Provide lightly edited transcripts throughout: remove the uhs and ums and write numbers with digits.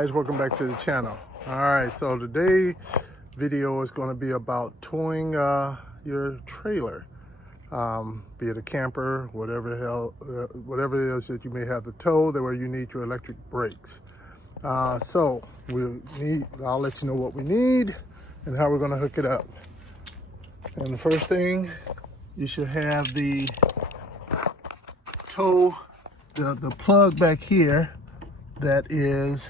guys, welcome back to the channel. All right, so today video is going to be about towing your trailer, be it a camper, whatever it is that you may have to tow, that where you need your electric brakes. So I'll let you know what we need and how we're going to hook it up. And the first thing, you should have the tow, the plug back here that is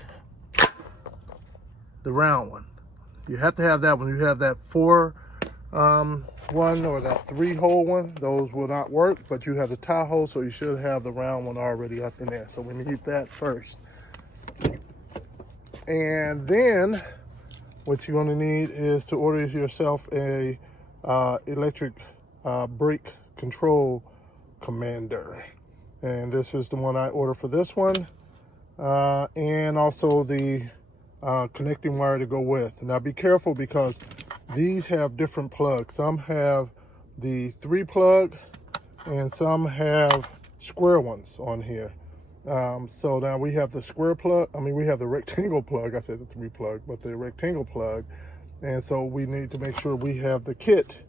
the round one. You have to have that one. You have that 4-1 or that 3-hole one, those will not work, but you have the Tahoe, so you should have the round one already up in there. So we need that first. And then what you're going to need is to order yourself a electric brake control commander. And this is the one I ordered for this one. And also the connecting wire to go with. Now be careful because these have different plugs. Some have the 3 plug and some have square ones on here. So now we have the square plug, we have the rectangle plug. I said the 3 plug, but the rectangle plug. And so we need to make sure we have the kit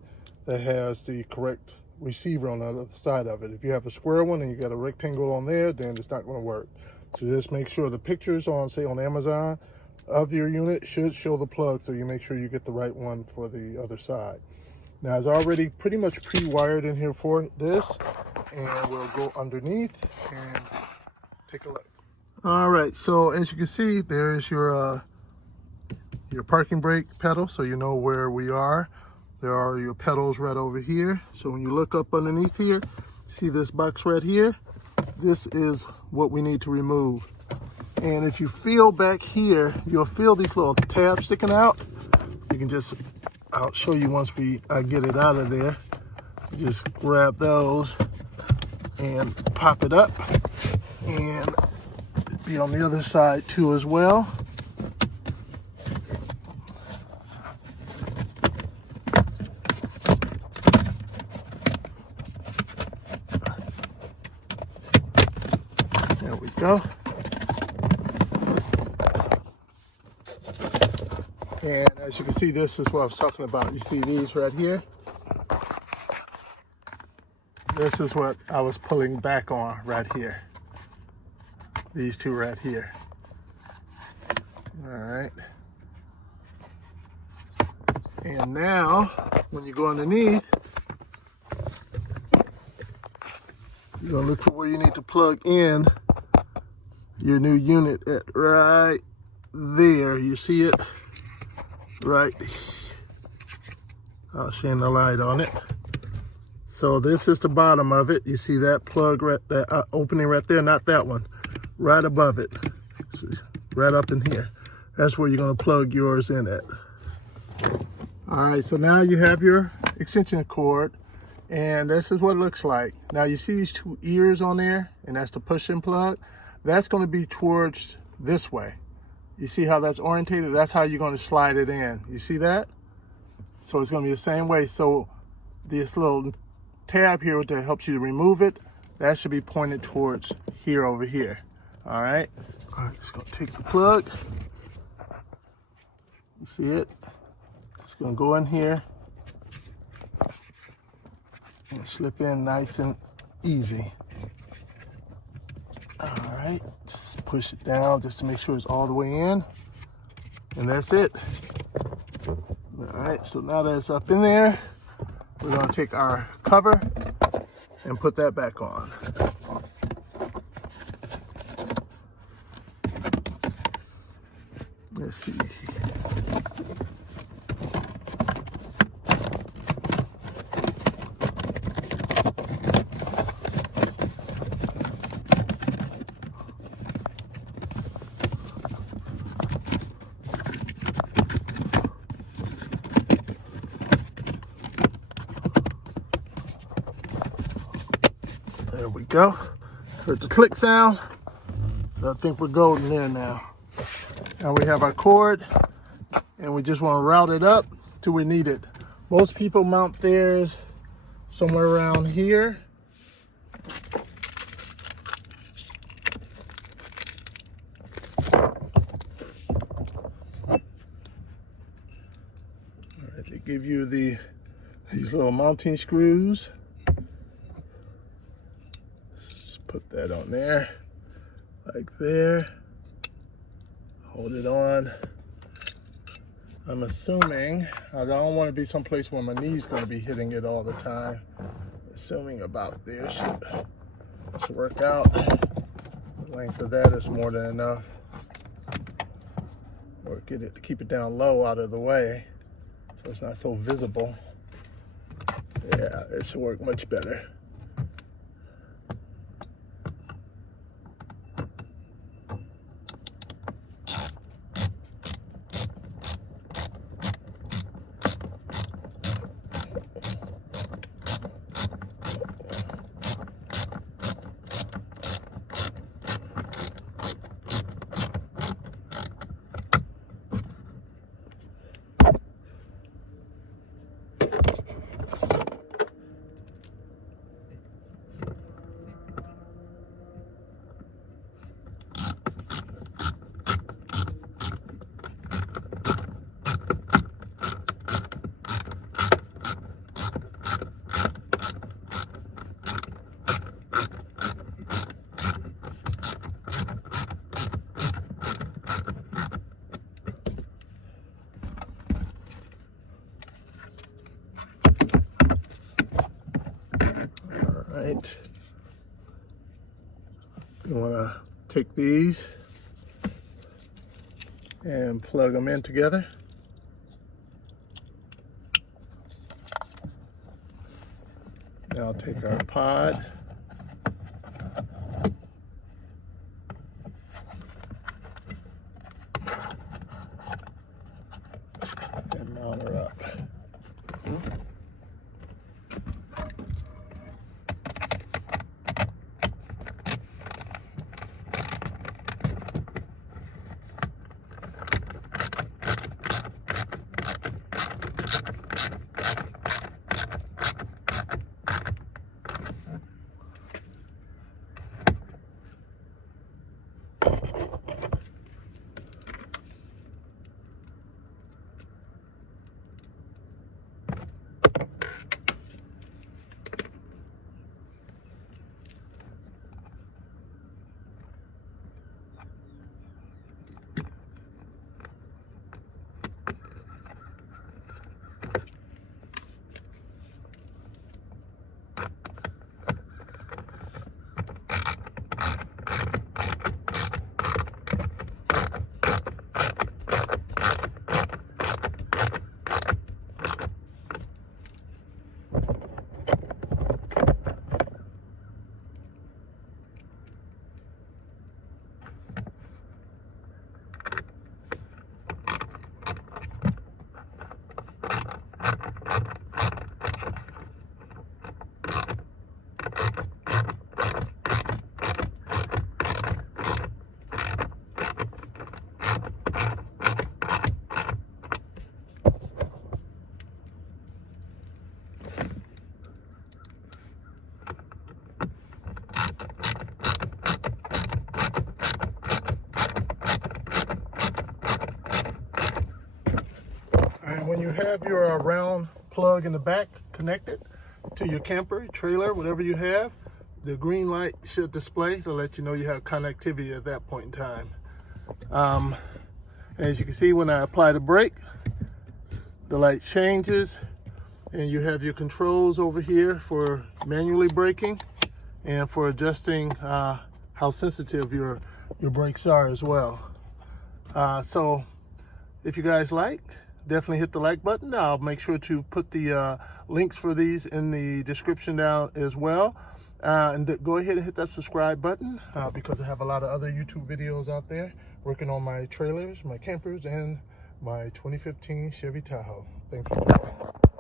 that has the correct receiver on the other side of it. If you have a square one and you got a rectangle on there, then it's not going to work. So just make sure the pictures on, say on Amazon, of your unit should show the plug, so you make sure you get the right one for the other side. Now it's already pretty much pre-wired in here for this, and we'll go underneath and take a look. All right, so as you can see, there is your parking brake pedal, so you know where we are. There are your pedals right over here. So when you look up underneath here, see this box right here? This is what we need to remove. And if you feel back here, you'll feel these little tabs sticking out. You can just, I'll show you once I get it out of there. Just grab those and pop it up, and be on the other side too as well. There we go. And as you can see, this is what I was talking about. You see these right here? This is what I was pulling back on right here. These two right here. All right. And now, when you go underneath, you're gonna look for where you need to plug in your new unit at right there. You see it? Right. I'll shine the light on it. So this is the bottom of it. You see that plug right, that opening right there? Not that one. Right above it. See, right up in here. That's where you're going to plug yours in at. All right, so now you have your extension cord, and this is what it looks like. Now you see these 2 ears on there, and that's the push-in plug. That's going to be towards this way. You see how that's orientated? That's how you're going to slide it in. You see that? So it's going to be the same way. So this little tab here that helps you to remove it, that should be pointed towards here over here. All right. All right, just going to take the plug. You see it? Just going to go in here and slip in nice and easy. All right, just push it down just to make sure it's all the way in. And that's it. All right, so now that it's up in there, we're gonna take our cover and put that back on. Let's see. There we go. Heard the click sound. I think we're golden there now. Now we have our cord, and we just want to route it up till we need it. Most people mount theirs somewhere around here. All right, they give you these little mounting screws. Let's put that on there, like there. Hold it on. I'm assuming, I don't want to be someplace where my knee's going to be hitting it all the time. Assuming about there should work out. The length of that is more than enough. Or get it to keep it down low out of the way so it's not so visible. Yeah, it should work much better. Right. You want to take these and plug them in together. Now I'll take our pod and mount her up. And when you have your round plug in the back connected to your camper, trailer, whatever you have, the green light should display to let you know you have connectivity at that point in time. As you can see, when I apply the brake, the light changes, and you have your controls over here for manually braking and for adjusting how sensitive your brakes are as well. So if you guys like, definitely hit the like button. I'll make sure to put the links for these in the description down as well. And go ahead and hit that subscribe button because I have a lot of other YouTube videos out there working on my trailers, my campers, and my 2015 Chevy Tahoe. Thanks for watching.